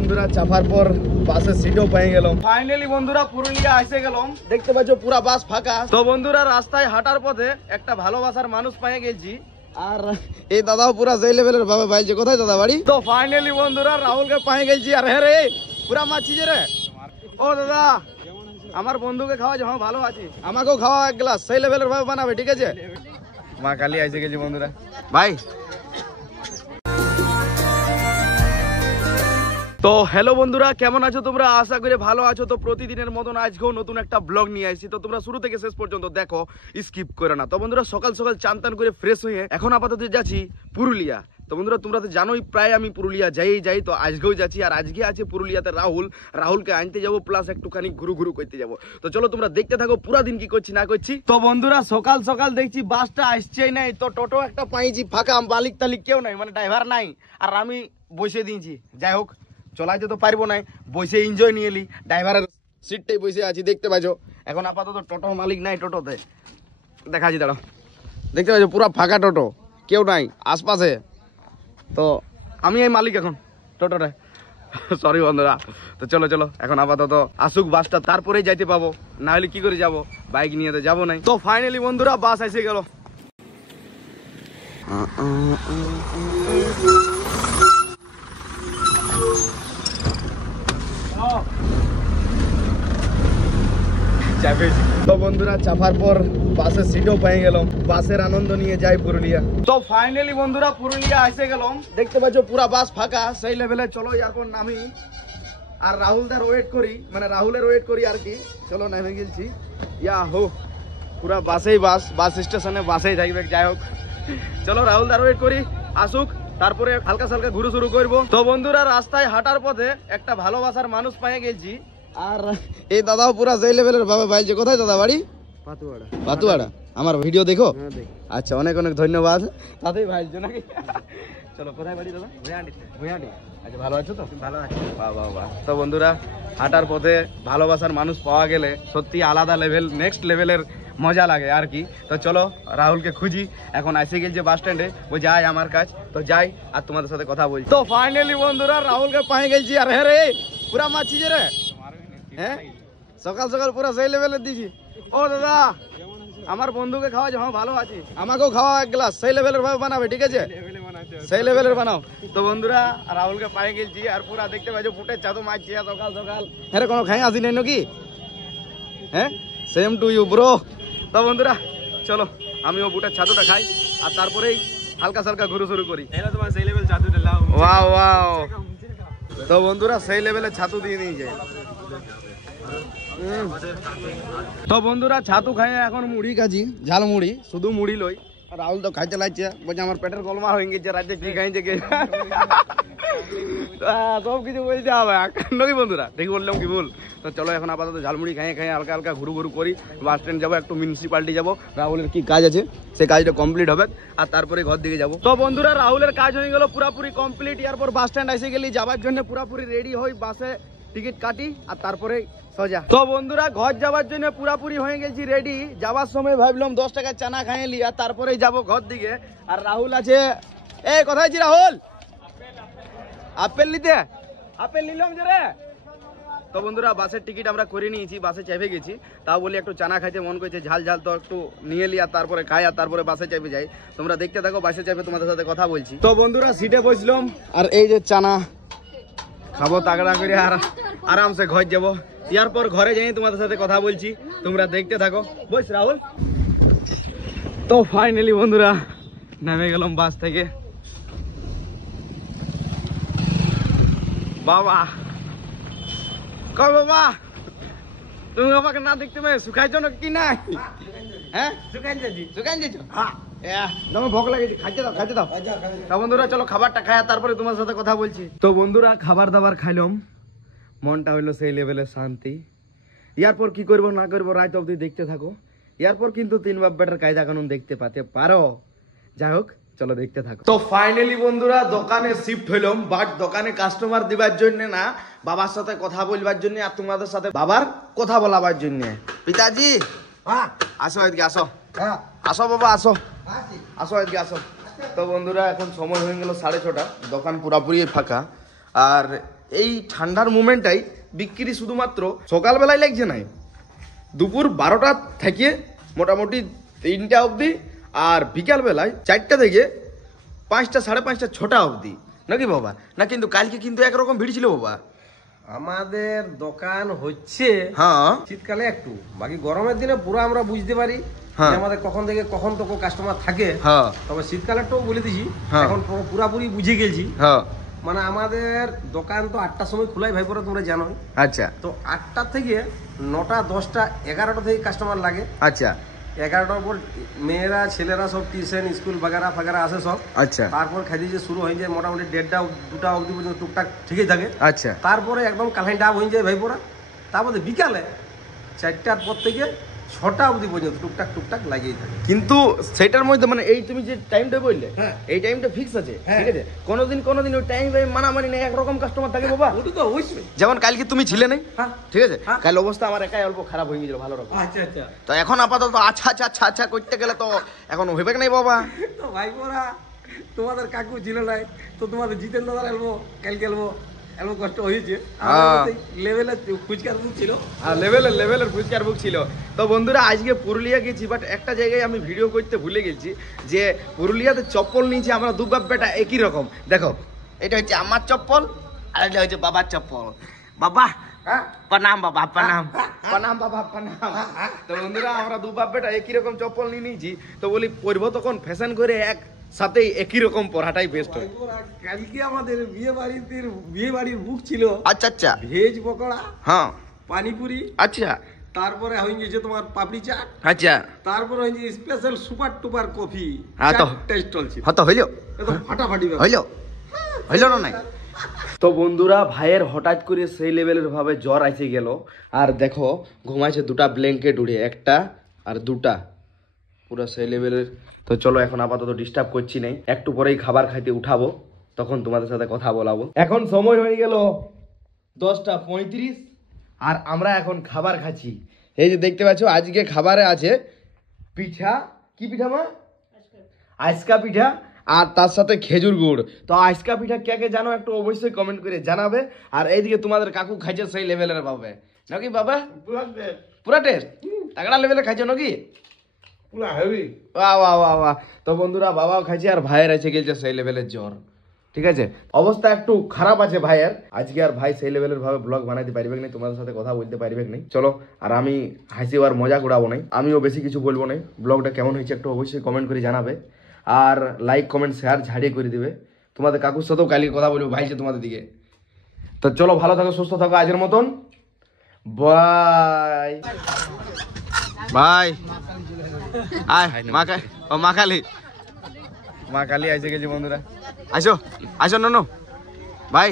বন্ধুরা চাপার পর বাসের সিটও পেয়ে গেলাম। ফাইনালি বন্ধুরা পুরুলিয়া এসে গেলাম। দেখতে পাচ্ছ পুরা বাস ফাঁকা। তো বন্ধুরা রাস্তায় হাঁটার পথে একটা ভালোবাসার মানুষ পেয়ে গেছি। আর এই দাদাও পুরা যেই লেভেলের ভাবে ভাইছে। কোথায় দাদা বাড়ি? তো ফাইনালি বন্ধুরা রাহুলকে পেয়ে গেছি। আর হ্যাঁ রে পুরা মাছি যে রে। ও দাদা আমার বন্ধুকে খাওয়া যে ভালো আছি, আমাকেও খাওয়া এক গ্লাস সেই লেভেলের ভাবে বানাবে, ঠিক আছে? মা কালী এসে গেছি বন্ধুরা। ভাই তো হ্যালো বন্ধুরা, কেমন আছো তোমরা? আশা করি ভালো আছো। তো প্রতিদিনের মতন আজকেও নতুন একটা ব্লগ নিয়ে আসছি। তো তোমরা শুরু থেকে শেষ পর্যন্ত দেখো, স্কিপ করে না। তো বন্ধুরা সকাল সকাল চান টান করে ফ্রেশ হয়ে এখন আপাতত যাচ্ছি পুরুলিয়া। তো বন্ধুরা তোমরা তো জানোই প্রায় আমি পুরুলিয়া যাই। তো আজকেও যাচ্ছি। আর আজকে আছে পুরুলিয়াতে রাহুলকে আনতে যাবো, প্লাস একটুখানি ঘুরু করতে যাবো। তো চলো তোমরা দেখতে থাকো পুরা দিন কি করছি না করছি। তো বন্ধুরা সকাল সকাল দেখছি বাসটা আসছেই নাই। তো টোটো একটা পাইছি ফাঁকা, মালিক তালিক কেউ নাই, মানে ড্রাইভার নাই। আর আমি বসে দিয়েছি। যাই হোক চলাইতে তো পারবো না, বসে এনজয় নিয়ে এলি। ড্রাইভারের সিটটাই বসে আছি, দেখতে পাচ্ছ। এখন আপাতত টোটোর মালিক নাই, টোটোতে দেখাচ্ছি দাঁড়াও। দেখতে পাচ্ছ পুরো ফাঁকা টোটো, কেউ নাই আশপাশে। তো আমি এই মালিক এখন টোটোটা। সরি বন্ধুরা। তো চলো এখন আপাতত আসুক বাসটা, তারপরেই যাইতে পাবো, না হলে কি করে যাব? বাইক নিয়ে তো যাবো নাই। তো ফাইনালি বন্ধুরা বাস এসে গেল। তো বন্ধুরা চাপার পর বাসের সিটও পেয়ে গেলাম। বাসের আনন্দ নিয়ে যাই পুরুলিয়া। তো ফাইনালি বন্ধুরা পুরুলিয়া এসে গেলাম। দেখতে পাচ্ছ পুরা বাস ফাঁকা সেই লেভেলে। চলো এরপর নামি আর রাহুলদার ওয়েট করি, মানে রাহুলের ওয়েট করি আর কি। চলো নেমে গেছি। ইয়া হো পুরা বাস স্টেশনে বাসেই থাকবে। যাই হোক চলো রাহুলদার ওয়েট করি, আসুক, তারপরে হালকা সালকা ঘুরে শুরু করবো। তো বন্ধুরা রাস্তায় হাঁটার পথে একটা ভালোবাসার মানুষ পেয়ে গেছি। আর এই দাদাও পুরা যেই লেভেলের ভাবে ভাইছে। কোথায় দাদা বাড়ি? পাতুয়াড়া। আমার ভিডিও দেখো? আচ্ছা অনেক ধন্যবাদ। তাতেই ভাইছো নাকি? চলো কোথায় বাড়ি দাদা? ভুঁইয়াটি। আচ্ছা ভালো আছো তো? ভালো আছি। বাহ। তো বন্ধুরা হাঁটার পথে ভালোবাসার মানুষ পাওয়া গেলে সত্যি আলাদা লেভেল, নেক্সট লেভেলের মজা লাগে আর কি। তো চলো রাহুলকে খুঁজি। এখন এসে গেছে বাস স্ট্যান্ডে, ও যায় আমার কাজ। তো যাই আর তোমাদের সাথে কথা বলছি। তো ফাইনালি বন্ধুরা রাহুলকে পেয়ে গেছি। আর হ্যাঁ রে পুরা মাছি যে রে। হ্যাঁ সকাল সকাল পুরো সেই লেভেলের দিছি। ও দাদা আমার বন্ধুকে খাওয়া যে ভালো আছি, আমাকেও খাওয়া এক গ্লাস সেই লেভেলের ভাবে বানাবে, ঠিক আছে? সেই লেভেলের বানাও। তো বন্ধুরা রাহুলকে পায়ে গেছি। আর পুরা দেখতে পাচ্ছ ফুটের চাদু মারছি সকাল সকাল। হ্যাঁ কোনো খাই আসি নাই নাকি? হ্যাঁ সেম টু ইউ ব্রো। তো বন্ধুরা চলো আমিও বুটের ছাতুটা খাই আর তারপরেই হালকা সালকা ঘুরে শুরু করি। ওয়াও। তো বন্ধুরা সেই লেভেলের ছাতু দিয়ে নিয়ে যায়। তো বন্ধুরা ছাতু খাই এখন মুড়ি খাচ্ছি, ঝাল মুড়ি, শুধু মুড়ি লই। রাহুল তো খাইতে লাগছে, বলছে আমার পেটের গোলমা হয়ে গেছে, রাজ্যে কি খাইছে কে সব কিছু বলতে হবে নাকি বন্ধুরা? দেখি বললাম কি ভুল? তো চলো এখন আপাতত ঝালমুড়ি খাই হালকা হালকা ঘুরু করি। বাস স্ট্যান্ড যাবো, একটু মিউনিসিপালিটি যাবো, রাহুলের কি কাজ আছে সেই কাজটা কমপ্লিট হবে আর তারপরে ঘর দিকে যাবো। তো বন্ধুরা রাহুলের কাজ হয়ে গেল পুরাপুরি কমপ্লিট। এরপর বাস স্ট্যান্ড এসে গেলি, যাবার জন্য পুরাপুরি রেডি হই, বাসে টিকিট কাটি আর তারপরে সোজা। তো বন্ধুরা ঘর যাওয়ার জন্য পুরাপুরি হয়ে গেছি রেডি। যাওয়ার সময় ভাবলাম 10 টাকার চানা খাইয়ে লি আর তারপরেই যাবো ঘর দিকে। আর রাহুল আছে, এই কোথায় আছি রাহুল? আপেল নিতে? আপেল নিলাম যে রে। তো বন্ধুরা বাসের টিকিট আমরা করে নিয়েছি, বাসে চেপে গেছি। তাও বলি একটু চানা খাইতে মন করছে, ঝাল তো একটু নিয়ে লি আর তারপরে খাই আর তারপরে বাসে চেপে যাই। তোমরা দেখতে থাকো, বাসে চেপে তোমাদের সাথে কথা বলছি। তো বন্ধুরা সিটে বসলাম আর এই যে চানা খাবো তাগড়া করে আর আরামসে ঘর যাবো। এরপর ঘরে যাই তোমাদের সাথে কথা বলছি, তোমরা দেখতে থাকো। বস রাহুল। তো ফাইনালি বন্ধুরা নেমে গেলাম বাস থেকে। বাবা কই বাবা, তুমি আমাকে না দেখতে পেয়ে শুকাইছো না কি? না হ্যাঁ শুকাই যাচ্ছি। ভোগ লাগেছে, খাইতে দাও। তা বন্ধুরা চলো খাবারটা খাই তারপরে তোমার সাথে কথা বলছি। তো বন্ধুরা খাবার দাবার খাইলাম, মনটা হইলো সেই লেভেলের শান্তি। এরপর কি করবো না করবো রাত অবধি দেখতে থাকো। এরপর কিন্তু 3 বাপ বেটার কায়দা কানুন দেখতে পাতে পারো। যাই হোক চলো দেখতে থাকো। তো ফাইনালি বন্ধুরা দোকানে শিফট হইলাম, বাট দোকানে কাস্টমার দিবার জন্য না, বাবার সাথে কথা বলবার জন্য আর তোমাদের সাথে বাবার কথা বলাবার জন্য। পিতাজি আসো এদিকে, আসো বাবা, আসো এদিকে আসো। তো বন্ধুরা এখন সময় হয়ে গেল 6:30, দোকান পুরাপুরি ফাঁকা। আর এই ঠান্ডার মোমেন্টটাই বিক্রি শুধুমাত্র সকালবেলায় লাগছে নাই, দুপুর 12টা থেকে মোটামুটি 3টা অবধি, আর বিকালবেলায় 4টা থেকে 5টা, 5:30, 6টা অবধি নাকি বাবা? না কিন্তু কালকে কিন্তু একরকম ভিড় ছিল বাবা। আমাদের দোকান হচ্ছে হ্যাঁ শীতকালে একটু, বাকি গরমের দিনে পুরো আমরা বুঝতে পারি হ্যাঁ। যে আমাদের কখন থেকে কখন তক কাস্টমার থাকে। হ্যাঁ তবে শীতকালেরটাও বলে দিছি, হ্যাঁ। এখন পুরাপুরি বুঝে গেছি। হ্যাঁ মানে আমাদের দোকান তো 8টার সময় খোলাই ভাই, পরে তোমরা জানো। আচ্ছা তো 8টা থেকে 9টা, 10টা, 11টা থেকে কাস্টমার লাগে। আচ্ছা 11টার পর মেয়েরা ছেলেরা সব টিউশন স্কুল বাগারা ফাগারা আসে সব। আচ্ছা তারপর খাইতে যে শুরু হয়ে যায় মোটামুটি 1:30, 2টা অবধি পর্যন্ত টুকটাক ঠিকই থাকে। আচ্ছা তারপরে একদম কালহাই ডাব হয়ে যায় ভাই পোড়া। তারপরে বিকালে 4টার পর থেকে 6টা অবধি পর্যন্ত টুকটাক টুকটাক লাগিয়ে থাকে। কিন্তু সেটার মধ্যে মানে এই তুমি যে টাইমটা বললে, হ্যাঁ। এই টাইমটা ফিক্স আছে, হ্যাঁ। ঠিক আছে? কোনোদিন ওই টাইম মানামানি নেই, একরকম কাস্টমার থাকে বাবা। ওটা তো অবশ্যই। যেমন কালকে তুমি ছিলে নাই, হ্যাঁ। ঠিক আছে? হ্যাঁ। কাল অবস্থা আমার একাই অল্প খারাপ হয়ে গেছিল ভালো রকম। আচ্ছা আচ্ছা। তো এখন আপাতত আচ্ছা করতে গেলে তো এখন হইবে নাই বাবা। তো ভাই পোড়া তোমাদের কাকু ছিল নাই, তো তোমাদের জিতেন দাদার এলবো কালকে এলবো কষ্ট হয়েছে। লেভেলে ফুচকার বুক ছিল, আর লেভেলের ফুচকার বুক ছিল। তো বন্ধুরা আজকে পুরুলিয়া গেছি, বাট একটা জায়গায় আমি ভিডিও করতে ভুলে গেছি যে পুরুলিয়াতে চপ্পল নিয়েছি আমরা দু বাপ বেটা একই রকম। দেখো এটা হচ্ছে আমার চপ্পল আর এটা হচ্ছে বাবার চপ্পল। বাবা প্রণাম বাবা, প্রণাম বাবা, প্রণাম। তো বন্ধুরা আমরা দু বাপ বেটা একই রকম চপ্পল নিয়ে নিয়েছি, তো বলি পরবো তখন ফ্যাশন করে এক সাথেই একই রকম পড়াটাই বেস্ট হয়। কালকে আমাদের বিয়ে বাড়ির বুক ছিল। আচ্ছা ভেজ পকোড়া, হ্যাঁ পানিপুরি, আচ্ছা তারপরে হয়ে গেছে তোমার পাপড়ি চাট, আচ্ছা তারপরে হয়ে গেছে স্পেশাল সুপার টুপার কফি। হ্যাঁ তো স্টল ছিল, হতো হইলো, একদম ফাটাফাটি ব্যাপার। হইলো না নাই? তো বন্ধুরা ভাইয়ের হঠাৎ করে সেই লেভেলের ভাবে জ্বর এসে গেল, আর দেখো ঘুমাইছে 2টা ব্ল্যাঙ্কেট উড়ে, একটা আর 2টা, পুরো সেই লেভেলের। তো চলো এখন আপাতত ডিস্টার্ব করছি নাই, একটু পরেই খাবার খাইতে উঠাবো, তখন তোমাদের সাথে কথা বলাবো। এখন সময় হয়ে গেল 10:35 আর আমরা এখন খাবার খাচ্ছি। এই যে দেখতে পাচ্ছ আজকে খাবারে আছে পিঠা, কি পিঠা মা? আইসকা পিঠা, আর তার সাথে খেজুর গুড়। তো আইসকা পিঠা কে কে জানো একটু অবশ্যই কমেন্ট করে জানাবে। আর এইদিকে তোমাদের কাকু খাইছে সেই লেভেলের পাবে নাকি বাবা? পুরা টেস্ট তাগড়া লেভেলে খাইছো নাকি? বাহ। তো বন্ধুরা বাবাও খাইছে আর ভাইয়ের আছে গেছে সেই লেভেলের জ্বর, ঠিক আছে? অবস্থা একটু খারাপ আছে ভাইয়ের আজকে, আর ভাই সেই লেভেলের ভাবে ব্লগ বানাইতে পারবে না, তোমাদের সাথে কথা বলতে পারবে না। চলো আর আমি হাসি আর মজা উড়াবো নাই, আমিও বেশি কিছু বলবো না। ব্লগটা কেমন হয়েছে একটু অবশ্যই কমেন্ট করে জানাবে, আর লাইক কমেন্ট শেয়ার ঝাড়িয়ে করে দিবে। তোমাদের কাকুর সাথেও কালকে কথা বলবো ভাইছে তোমাদের দিকে। তো চলো ভালো থাকো, সুস্থ থাকো, আজকের মতন বাই বাই। আয় মা কালী আইসে গেছি বন্ধুরা, আসো ননো ভাই।